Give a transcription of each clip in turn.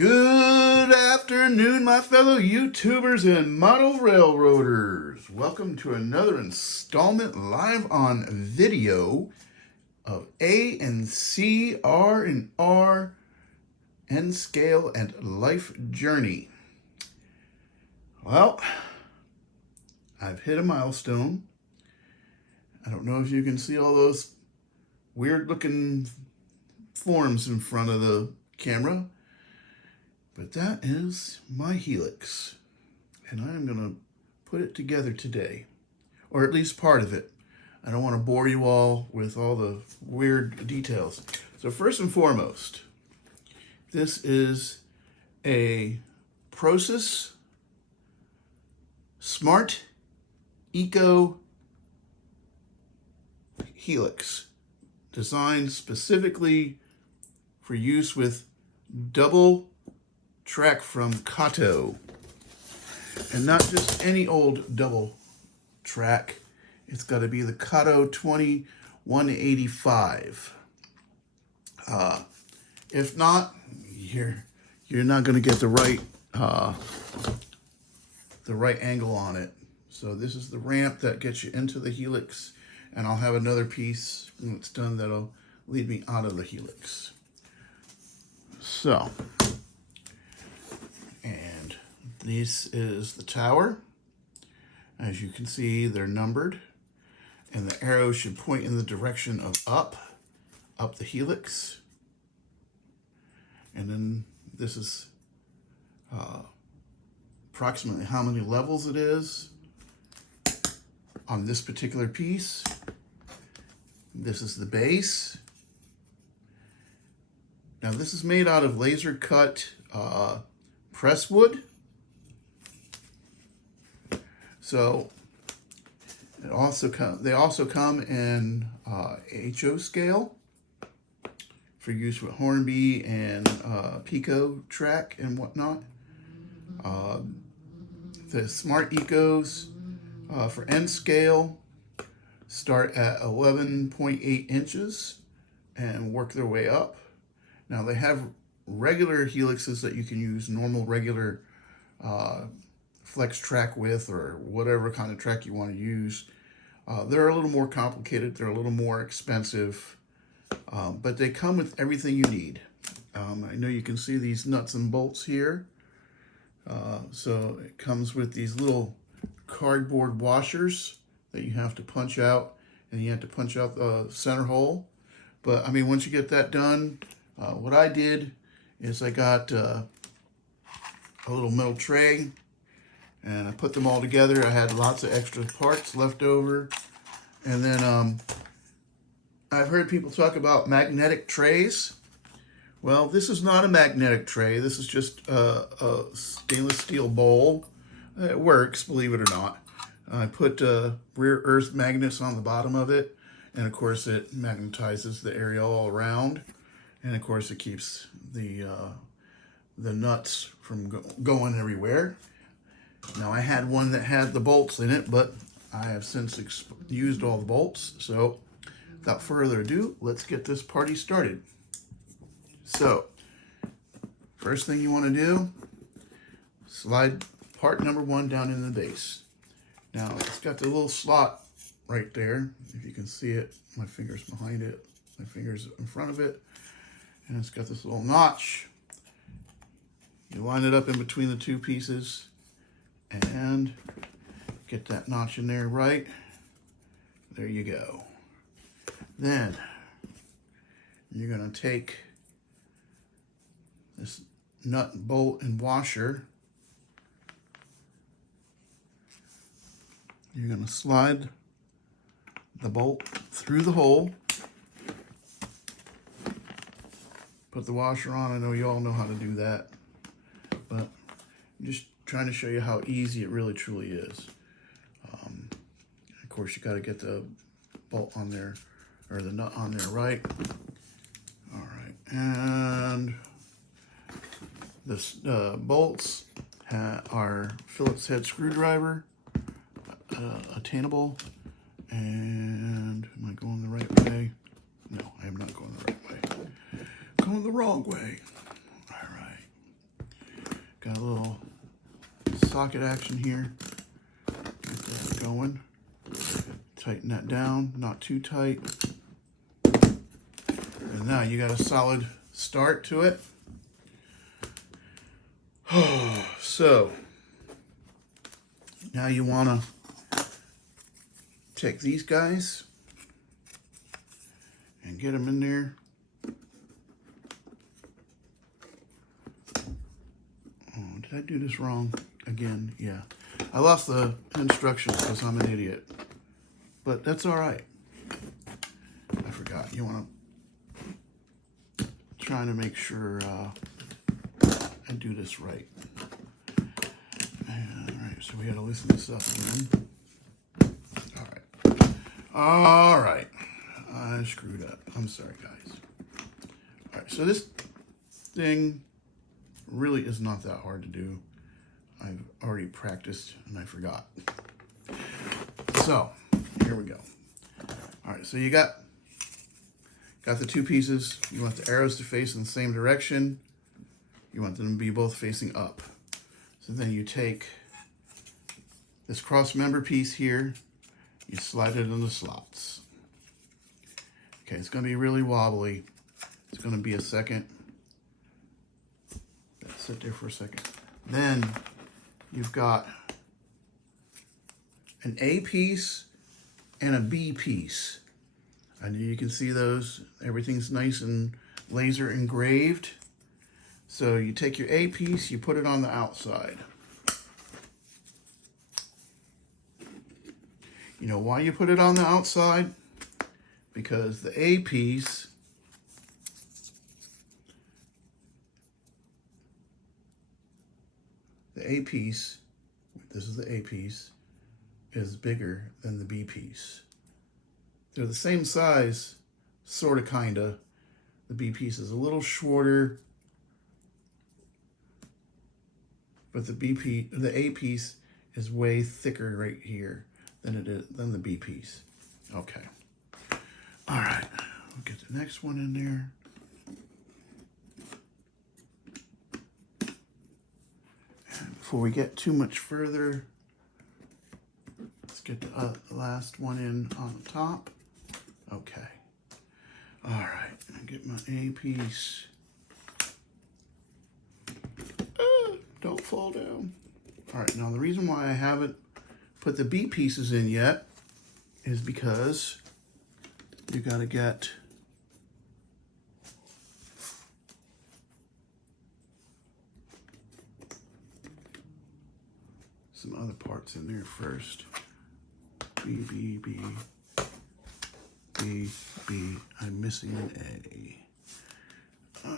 Good afternoon, my fellow YouTubers and model railroaders. Welcome to another installment live on video of A and C, R and R, N scale and life journey. Well, I've hit a milestone. I don't know if you can see all those weird looking forms in front of the camera, but that is my Helix, and I am going to put it together today, or at least part of it. I don't want to bore you all with all the weird details. So first and foremost, this is a Proses Smart Eco Helix, designed specifically for use with double track from Kato, and not just any old double track. It's got to be the Kato 2185. If not, you're not going to get the right angle on it. So this is the ramp that gets you into the Helix, and I'll have another piece when it's done that'll lead me out of the Helix. So, and this is the tower. As you can see, they're numbered, and the arrow should point in the direction of up the Helix. And then this is approximately how many levels it is on this particular piece. This is the base. Now this is made out of laser cut press wood. So they also come in HO scale for use with Hornby and Pico track and whatnot. The Smart Ecos for N scale start at 11.8 inches and work their way up. Now they have regular helixes that you can use normal regular flex track with, or whatever kind of track you want to use. They're a little more complicated, they're a little more expensive, but they come with everything you need. I know you can see these nuts and bolts here. So it comes with these little cardboard washers that you have to punch out, and you have to punch out the center hole. But I mean, once you get that done, what I did is I got a little metal tray, and I put them all together. I had lots of extra parts left over. And then I've heard people talk about magnetic trays. Well, this is not a magnetic tray. This is just a stainless steel bowl. It works, believe it or not. I put rear earth magnets on the bottom of it, and of course it magnetizes the area all around, and of course it keeps the nuts from going everywhere. Now I had one that had the bolts in it, but I have since used all the bolts. So without further ado, let's get this party started. So first thing you want to do, slide part number one down in the base. Now it's got the little slot right there. If you can see it, my finger's behind it, my finger's in front of it, and it's got this little notch. You line it up in between the two pieces and get that notch in there right. There you go. Then you're going to take this nut, bolt, and washer. You're going to slide the bolt through the hole. Put the washer on. I know you all know how to do that, but I'm just trying to show you how easy it really truly is. Of course, you got to get the bolt on there, or the nut on there right. All right, and this bolts are Phillips head screwdriver, attainable. And am I going the right way? No, I am not going the right way. Going the wrong way. All right. socket action here. Get that going. Tighten that down, not too tight. And now you got a solid start to it. So now you want to take these guys and get them in there. Oh, did I do this wrong again? Yeah. I lost the instructions because I'm an idiot. But that's all right. I forgot. You want to try to make sure I do this right. All right, so we got to loosen this up again. All right. I screwed up. I'm sorry, guys. All right, so this thing really is not that hard to do. I've already practiced and I forgot. So here we go. All right, so you got the two pieces. You want the arrows to face in the same direction. You want them to be both facing up. So then you take this cross member piece here, you slide it in the slots. Okay, it's going to be really wobbly. It's going to be a second. Sit there for a second. Then you've got an A piece and a B piece. And you can see those. Everything's nice and laser engraved. So you take your A piece, you put it on the outside. You know why you put it on the outside? Because the A piece this is the A piece, is bigger than the B piece. They're the same size, sort of, kind of. The B piece is a little shorter, but the A piece is way thicker right here than the B piece. Okay. All right. We'll get the next one in there. And before we get too much further, let's get the last one in on the top. Okay. All right. I'll get my A piece. Don't fall down. All right. Now, the reason why I haven't put the B pieces in yet is because you got to get some other parts in there first. B, B, B, B, B. I'm missing an A. All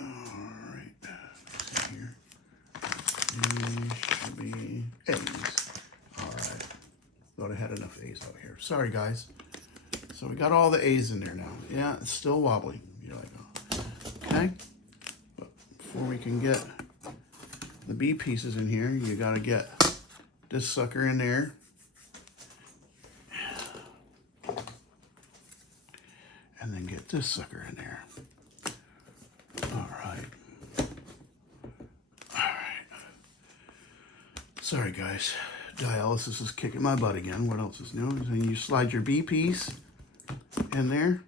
right. Let's see here. These should be A's. All right. Thought I had enough A's out here. Sorry, guys. So we got all the A's in there now. Yeah, it's still wobbly. You're like, oh. Okay. But before we can get the B pieces in here, you got to get this sucker in there. And then get this sucker in there. All right. All right. Sorry, guys. Dialysis is kicking my butt again. What else is new? Then you slide your B piece in there.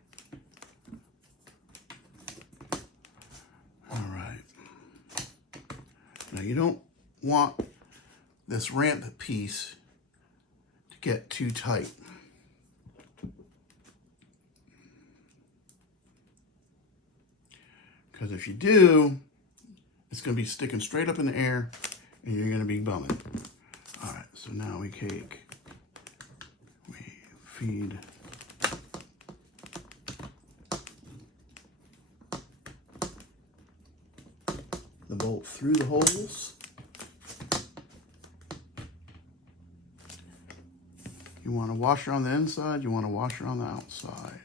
All right. Now you don't want this ramp piece to get too tight. Because if you do, it's going to be sticking straight up in the air and you're going to be bumming. All right, so now we feed the bolt through the holes. You want a washer on the inside, you want a washer on the outside.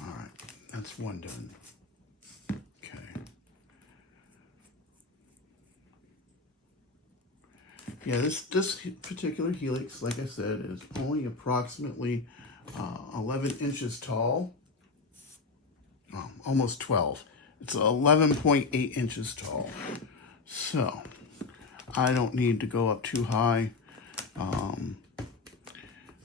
All right, that's one done. Okay. Yeah, this particular helix, like I said, is only approximately 11 inches tall. almost 12. It's 11.8 inches tall. So I don't need to go up too high.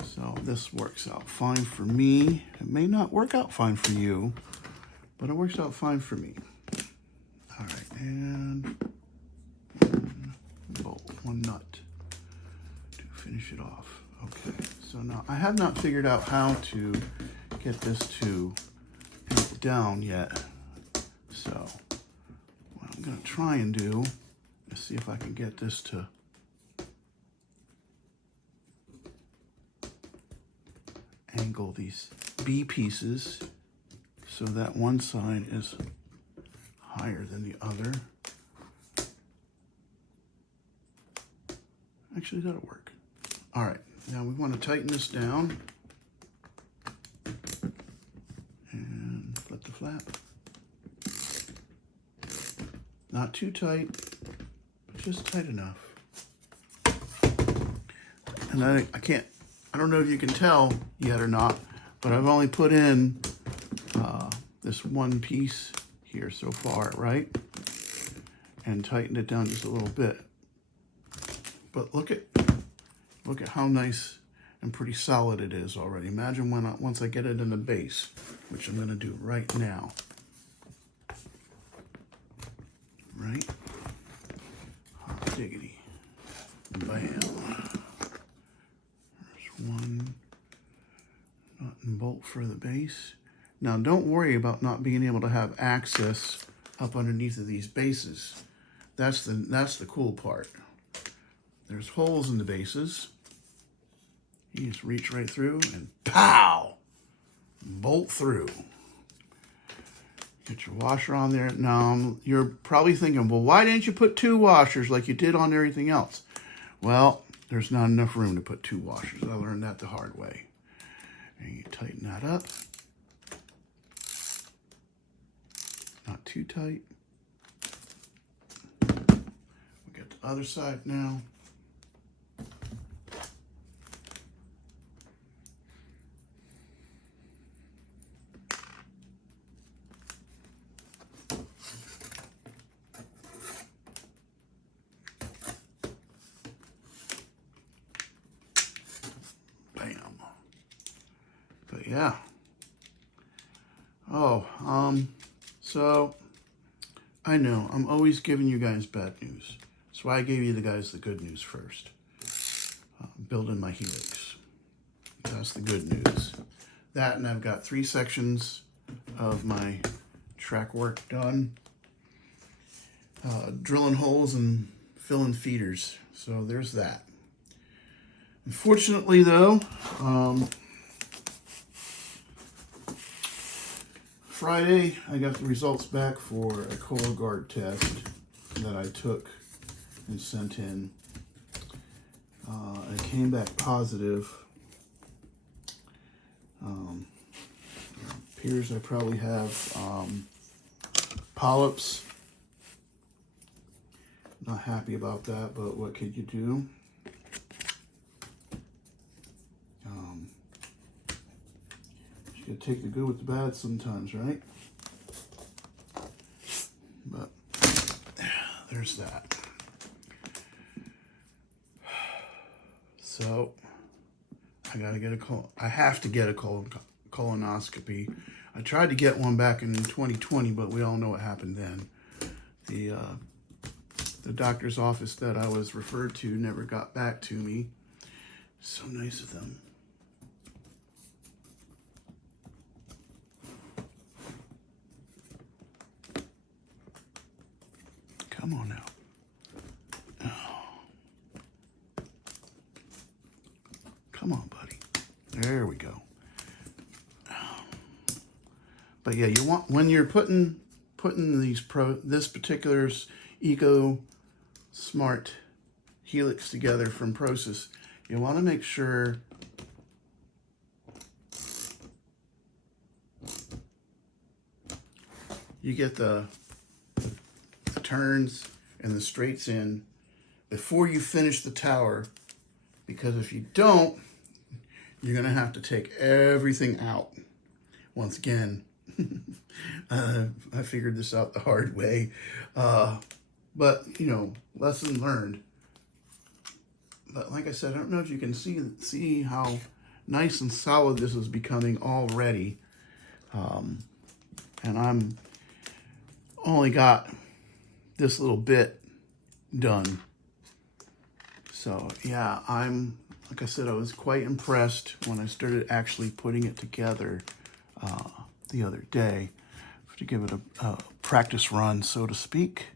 So this works out fine for me. It may not work out fine for you, but it works out fine for me. All right, and one nut to finish it off. Okay, so now I have not figured out how to get this to angle down yet. So what I'm gonna try and do is see if I can get this to angle these B pieces so that one side is higher than the other. Actually, that'll work. All right, now we want to tighten this down and flip the flap. Not too tight, but just tight enough. And I don't know if you can tell yet or not, but I've only put in this one piece here so far, right? And tightened it down just a little bit. But look at how nice and pretty solid it is already. Imagine once I get it in the base, which I'm gonna do right now. Right? Hot diggity. Bam. There's one nut and bolt for the base. Now don't worry about not being able to have access up underneath of these bases. That's the cool part. There's holes in the bases. You just reach right through and pow! Bolt through. Get your washer on there. Now, you're probably thinking, well, why didn't you put 2 washers like you did on everything else? Well, there's not enough room to put 2 washers. I learned that the hard way. And you tighten that up. Not too tight. We get the other side now. Bam. But yeah. Oh, so I know I'm always giving you guys bad news. That's why I gave you guys the good news first. Building my Helix. That's the good news. That, and I've got 3 sections of my track work done. Drilling holes and filling feeders. So there's that. Unfortunately though, Friday I got the results back for a Cologuard test that I took and sent in. It came back positive. It appears I probably have polyps. Not happy about that, but what could you do? You gotta take the good with the bad sometimes, right? But there's that. So I gotta get I have to get a colonoscopy. I tried to get one back in 2020, but we all know what happened then. The doctor's office that I was referred to never got back to me. So nice of them. Come on now. Oh. Come on, buddy. There we go. But yeah, you want, when you're putting this particular Eco Smart Helix together from Proses, you want to make sure you get the turns and the straights in before you finish the tower, because if you don't, you're going to have to take everything out once again I figured this out the hard way. But, you know, lesson learned. But like I said, I don't know if you can see how nice and solid this is becoming already. And I'm only got this little bit done. So yeah, like I said, I was quite impressed when I started actually putting it together the other day to give it a practice run, so to speak.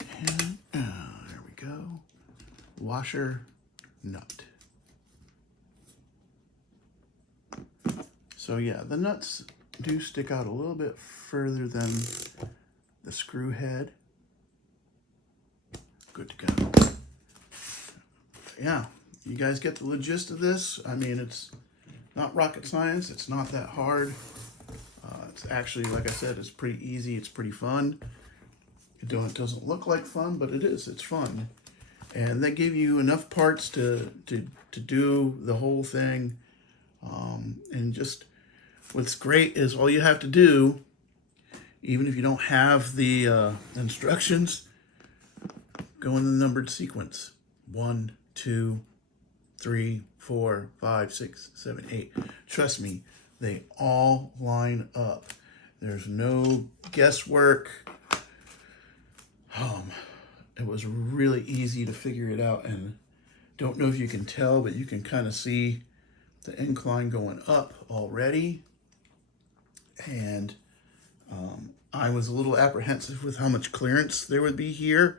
And there we go. Washer nut. So yeah, the nuts do stick out a little bit further than the screw head. Good to go. Yeah, you guys get the gist of this. I mean, it's not rocket science. It's not that hard. It's actually, like I said, it's pretty easy. It's pretty fun. It doesn't look like fun, but it is. It's fun. And they give you enough parts to do the whole thing. And just what's great is all you have to do, even if you don't have the instructions, go in the numbered sequence. 1, 2, 3, 4, 5, 6, 7, 8. Trust me, they all line up. There's no guesswork. It was really easy to figure it out, and don't know if you can tell, but you can kind of see the incline going up already. And I was a little apprehensive with how much clearance there would be here.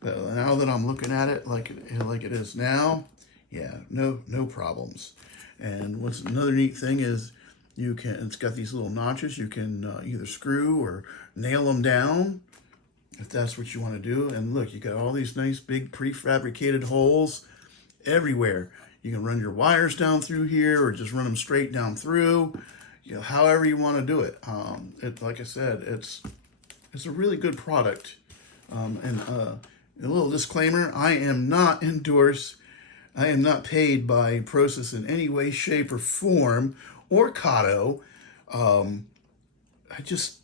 But now that I'm looking at it like it is now, yeah, no problems. And what's another neat thing is it's got these little notches. You can either screw or nail them down if that's what you want to do. And look, you got all these nice big prefabricated holes everywhere. You can run your wires down through here or just run them straight down through, you know, however you want to do it. Like I said, it's a really good product. And a little disclaimer, I am not paid by Proses in any way, shape, or form, or Kato. I just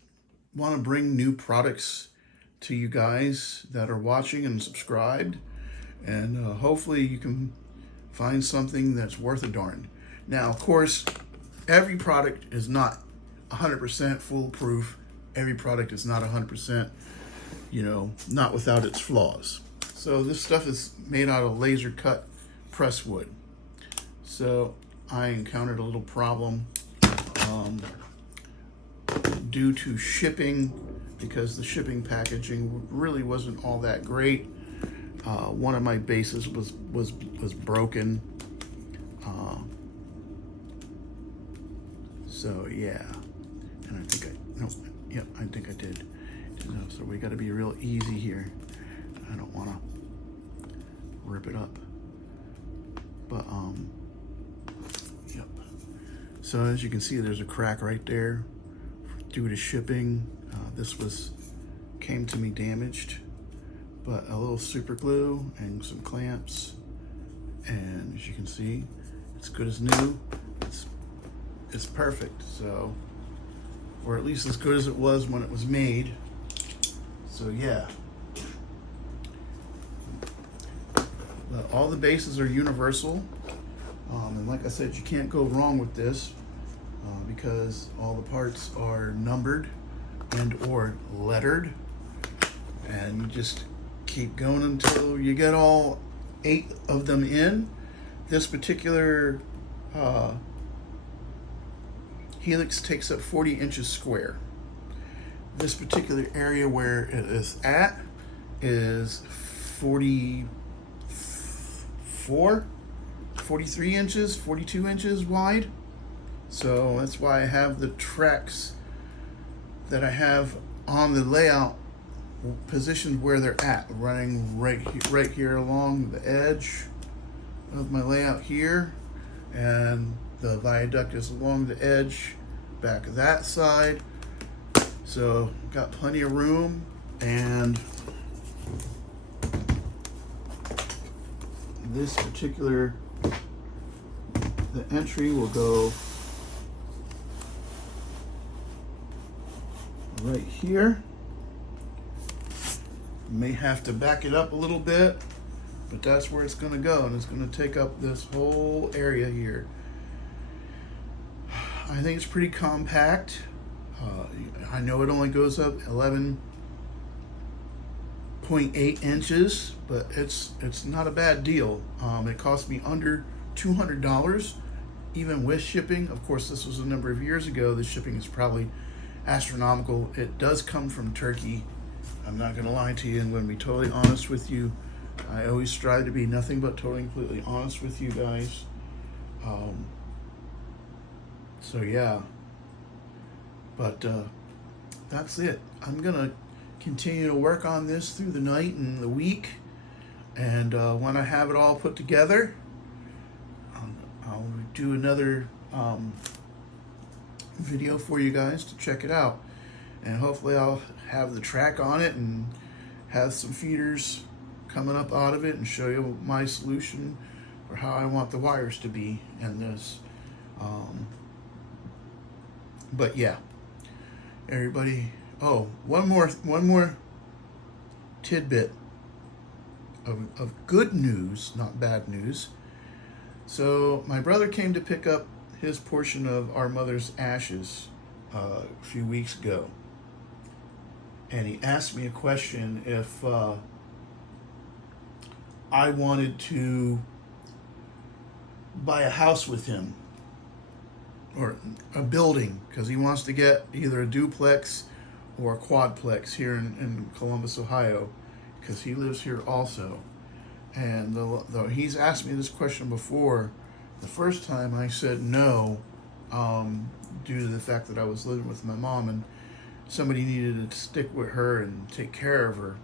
want to bring new products to you guys that are watching and subscribed. And hopefully you can find something that's worth a darn. Now, of course, every product is not 100% foolproof. Every product is not 100%, you know, not without its flaws. So this stuff is made out of laser cut press wood. So I encountered a little problem due to shipping, because the shipping packaging really wasn't all that great. One of my bases was broken. So yeah, and I think I did. So we got to be real easy here. I don't want to rip it up. But yep. So as you can see, there's a crack right there due to shipping. This came to me damaged, but a little super glue and some clamps, and as you can see, it's good as new. It's perfect. So, or at least as good as it was when it was made. So yeah. But all the bases are universal, and like I said, you can't go wrong with this because all the parts are numbered and or lettered, and you just keep going until you get all 8 of them in. This particular helix takes up 40 inches square. This particular area where it is at is 43 inches, 42 inches wide. So that's why I have the tracks that I have on the layout positioned where they're at, running right here along the edge of my layout here, and the viaduct is along the edge back of that side. So got plenty of room, and this particular, the entry will go right here. May have to back it up a little bit, but that's where it's going to go, and it's going to take up this whole area here. I think it's pretty compact. I know it only goes up 11.8 inches, but it's not a bad deal. It cost me under $200, even with shipping. Of course, this was a number of years ago. The shipping is probably astronomical. It does come from Turkey. I'm not going to lie to you. I'm going to be totally honest with you. I always strive to be nothing but totally completely honest with you guys. So yeah, but that's it. I'm gonna continue to work on this through the night and the week, and when I have it all put together, I'll do another video for you guys to check it out, and hopefully I'll have the track on it and have some feeders coming up out of it and show you my solution for how I want the wires to be in this. But yeah, everybody. Oh, one more tidbit of good news, not bad news. So my brother came to pick up his portion of our mother's ashes a few weeks ago, and he asked me a question if I wanted to buy a house with him, or a building, because he wants to get either a duplex or a quadplex here in Columbus, Ohio, because he lives here also. And though he's asked me this question before, the first time I said no, due to the fact that I was living with my mom and somebody needed to stick with her and take care of her.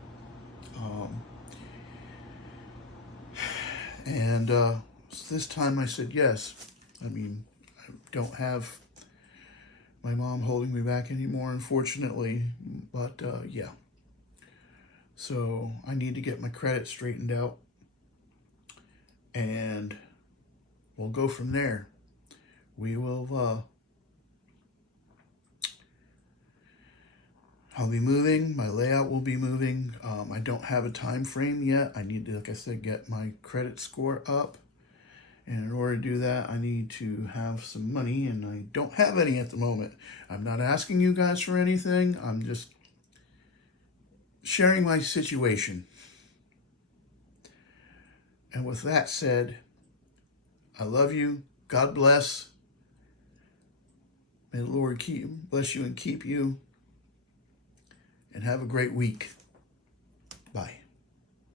So this time I said yes. I mean, I don't have my mom holding me back anymore, unfortunately, but yeah. So I need to get my credit straightened out, and we'll go from there. We will, I'll be moving, my layout will be moving. I don't have a time frame yet. I need to, like I said, get my credit score up. And in order to do that, I need to have some money, and I don't have any at the moment. I'm not asking you guys for anything. I'm just sharing my situation. And with that said, I love you. God bless. May the Lord bless you and keep you. And have a great week. Bye.